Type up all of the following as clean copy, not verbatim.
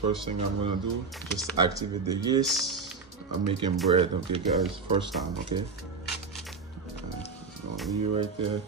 first thing I'm gonna do, just activate the yeast. I'm making bread, okay guys, first time, okay? Gonna leave it right there.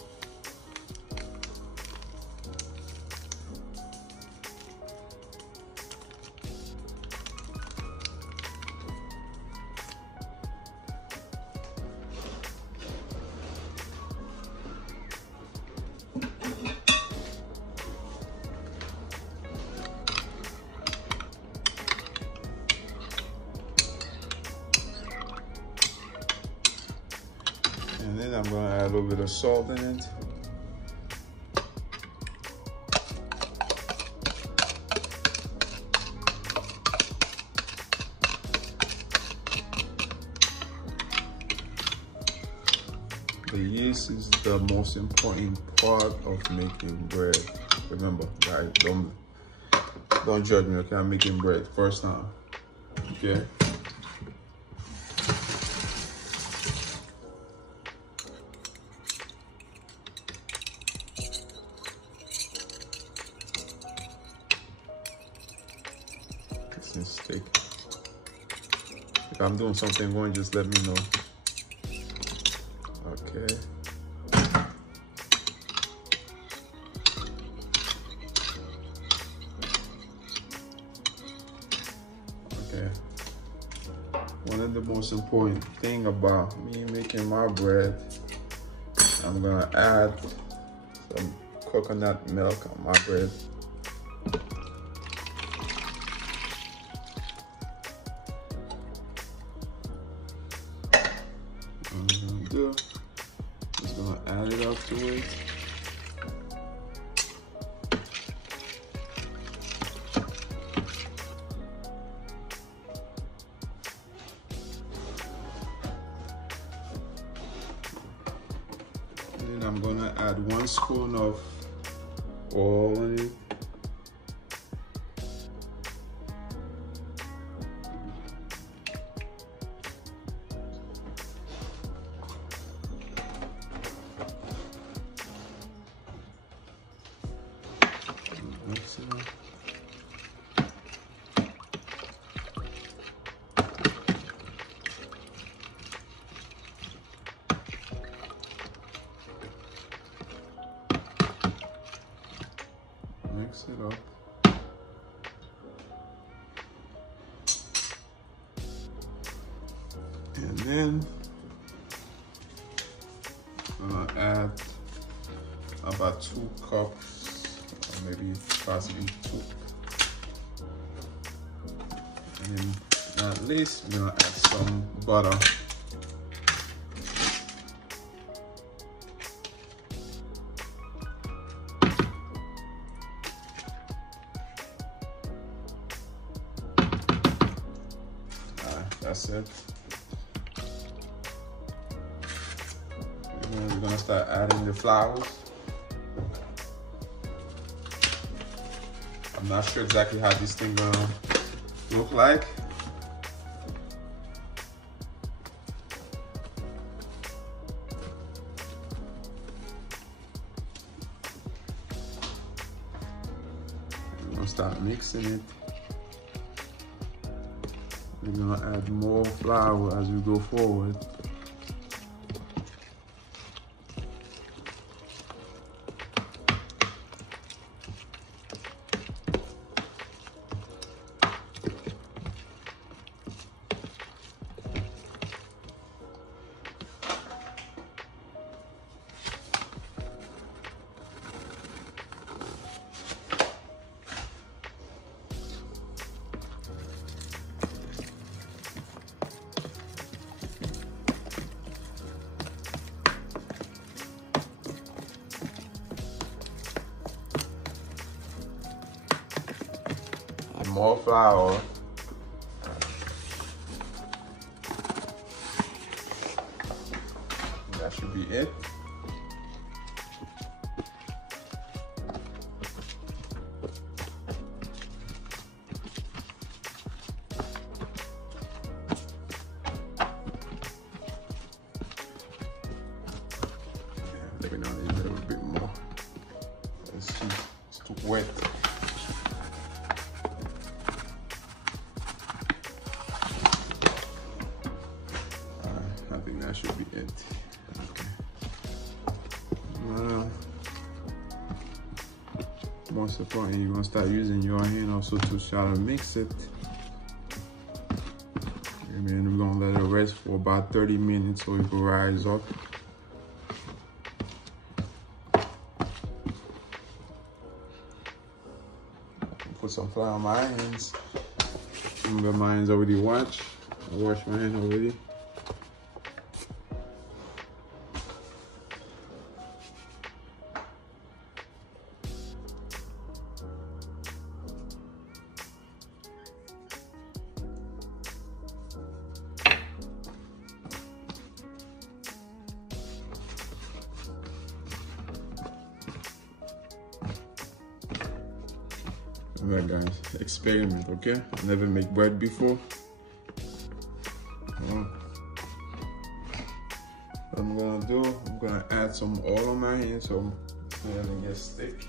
And then I'm gonna add a little bit of salt in it. The yeast is the most important part of making bread. Remember, guys, don't judge me, okay? I'm making bread first time, okay? Stick. If I'm doing something wrong, just let me know. Okay. Okay. One of the most important thing about me making my bread, I'm gonna add some coconut milk on my bread. Just gonna add it up to it. And then I'm gonna add 1 spoon of oil in it. Mix it up. Mix it up. And then I'm gonna add about 2 cups, or maybe possibly 2. And then at least we're gonna add some butter. That's it. And then we're gonna start adding the flours. I'm not sure exactly how this thing gonna look like. We're gonna start mixing it. We're gonna add more flour as we go forward. More flour. That should be it. Maybe not a little bit more. It's too wet. that should be it. Okay. Most importantly, you're gonna start using your hand also to try to mix it. And then we're gonna let it rest for about 30 minutes so it can rise up. Put some flour on my hands. Remember, my hands already washed. I washed my hand already. Alright guys, experiment, okay? Never make bread before. What I'm gonna do, I'm gonna add some oil on my hand so it doesn't get sticky.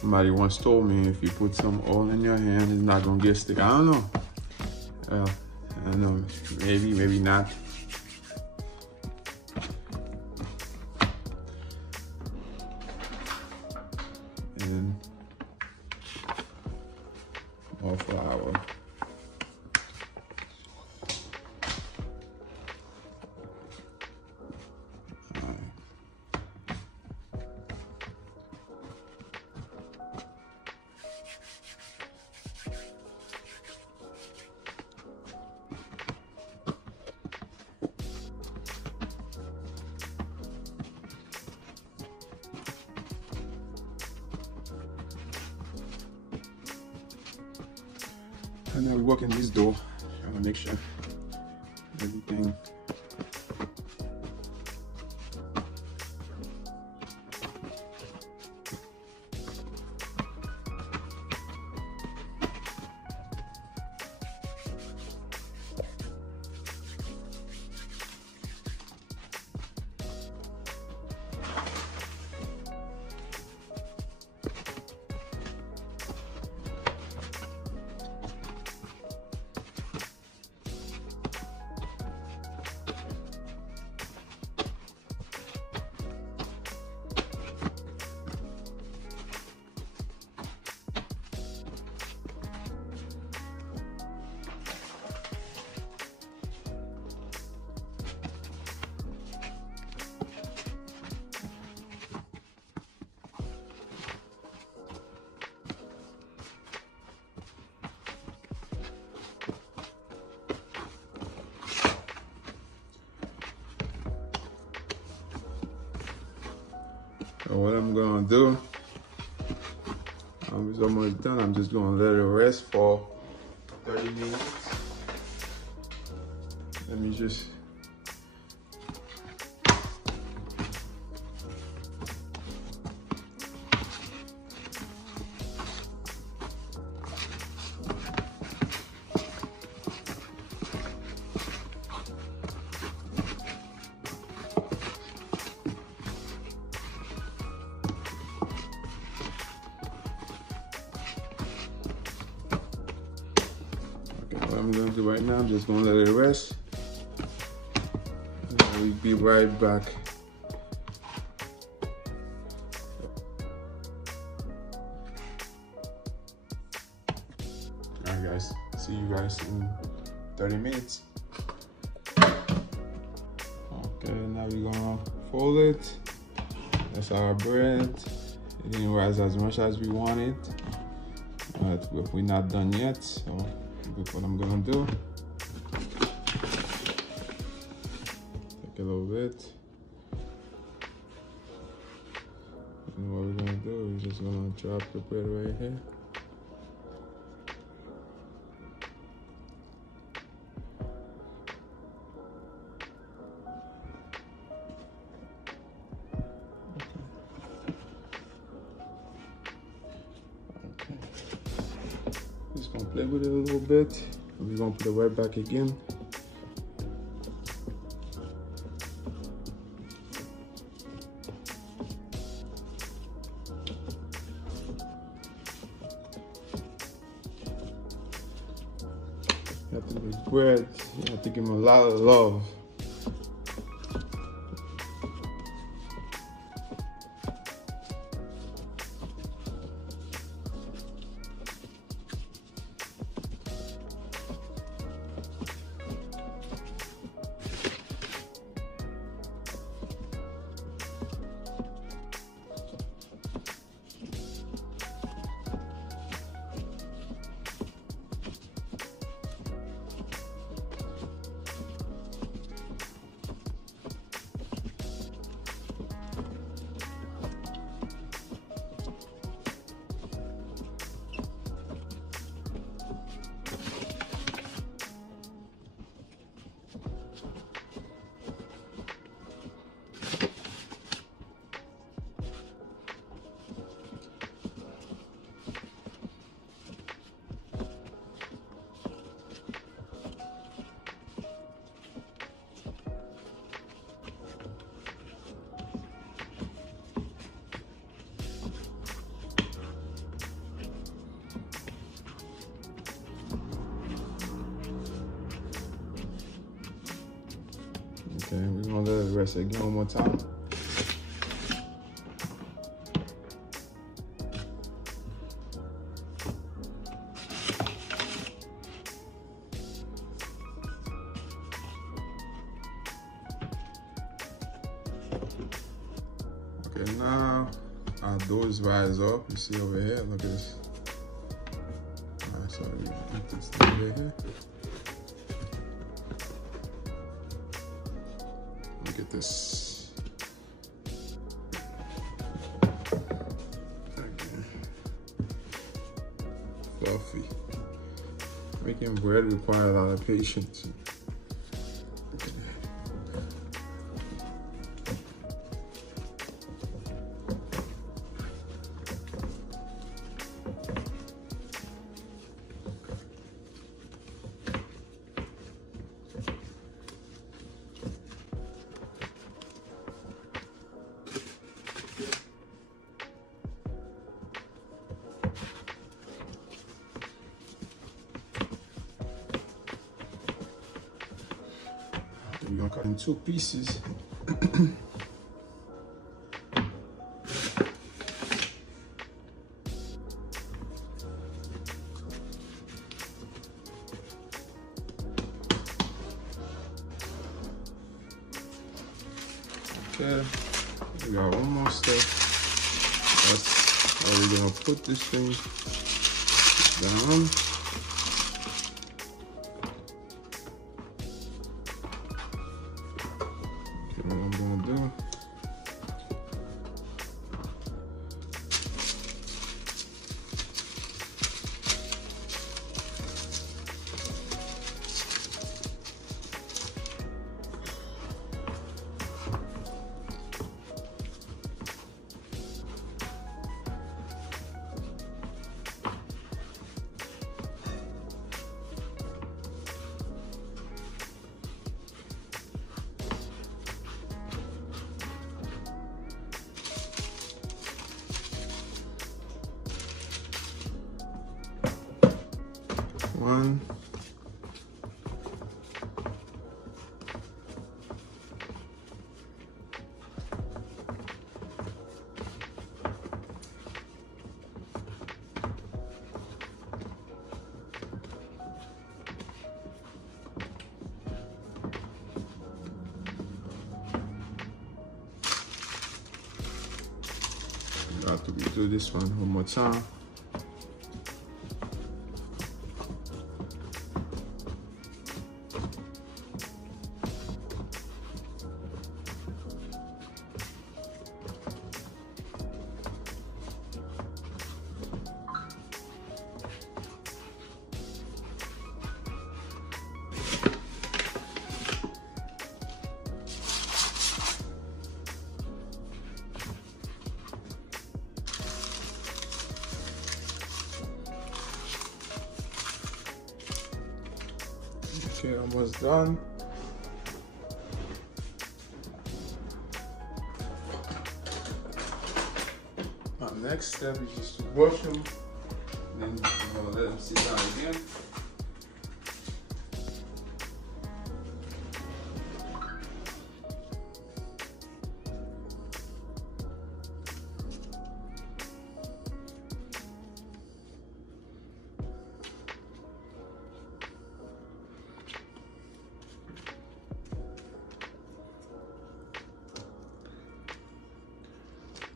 Somebody once told me if you put some oil in your hand, it's not gonna get sticky. I don't know. I don't know. Maybe not. And more flour. And then working this dough, trying to make sure everything So what I'm gonna do, it's almost done. I'm just gonna let it rest for 30 minutes. Let me just what I'm gonna do right now, I'm just gonna let it rest. And we'll be right back. Alright guys, see you guys in 30 minutes. Okay, now we're gonna fold it. That's our bread. It didn't rise as much as we wanted, but we're not done yet, so look what I'm gonna do. Take a little bit. And what we're gonna do is just gonna drop the bread right here. Okay. Just gonna play with it a little bit. We're gonna put the bread back again. You have to make bread, you have to give them a lot of love. Okay, we're gonna let it rest again one more time. Okay, now our dough is rise up. You see over here, look at this. Alright, so we put this over here. Look at this. Okay. Fluffy. Making bread requires a lot of patience. We're gonna cut in 2 pieces. Okay, we got one more step. That's how we're gonna put this thing down. What I'm gonna do. One. Got to do this one more time. Okay, almost done. Our next step is just to wash them. Then we're gonna let them sit down again.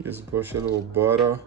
Just brush a little butter.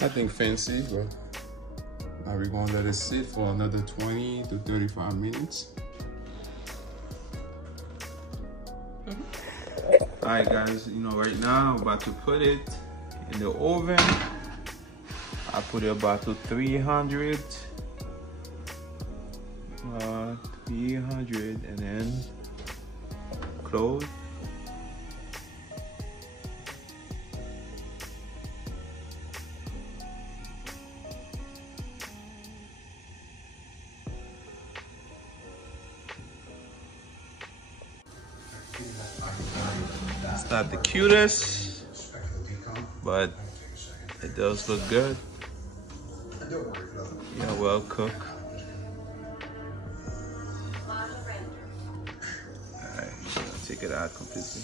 Nothing fancy, but now we're gonna let it sit for another 20 to 35 minutes. All right, guys, you know, right now I'm about to put it in the oven. I put it about to 300, and then close. It's not the cutest, but it does look good. Yeah, well cooked. Alright, take it out completely.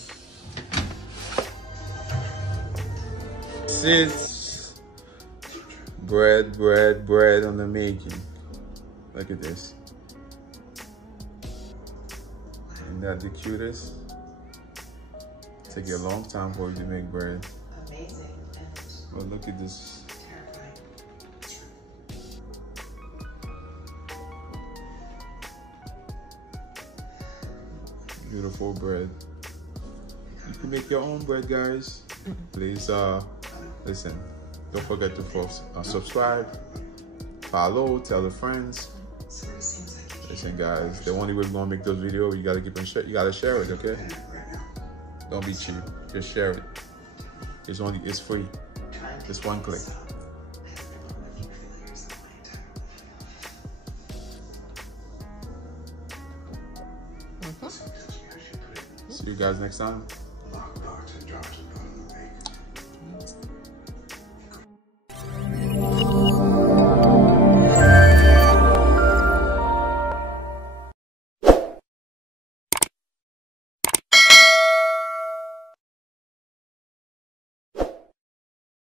It's bread on the making. Look at this. Isn't that the cutest? Take you a long time for you to make bread. Amazing. But look at this. Beautiful bread. You can make your own bread, guys. Please, listen. Don't forget to subscribe, follow, tell your friends. Listen, guys. The only way we're gonna make those videos, you gotta keep on you gotta share it, okay? Don't be cheap. Just share it. It's free. Just one click. See you guys next time.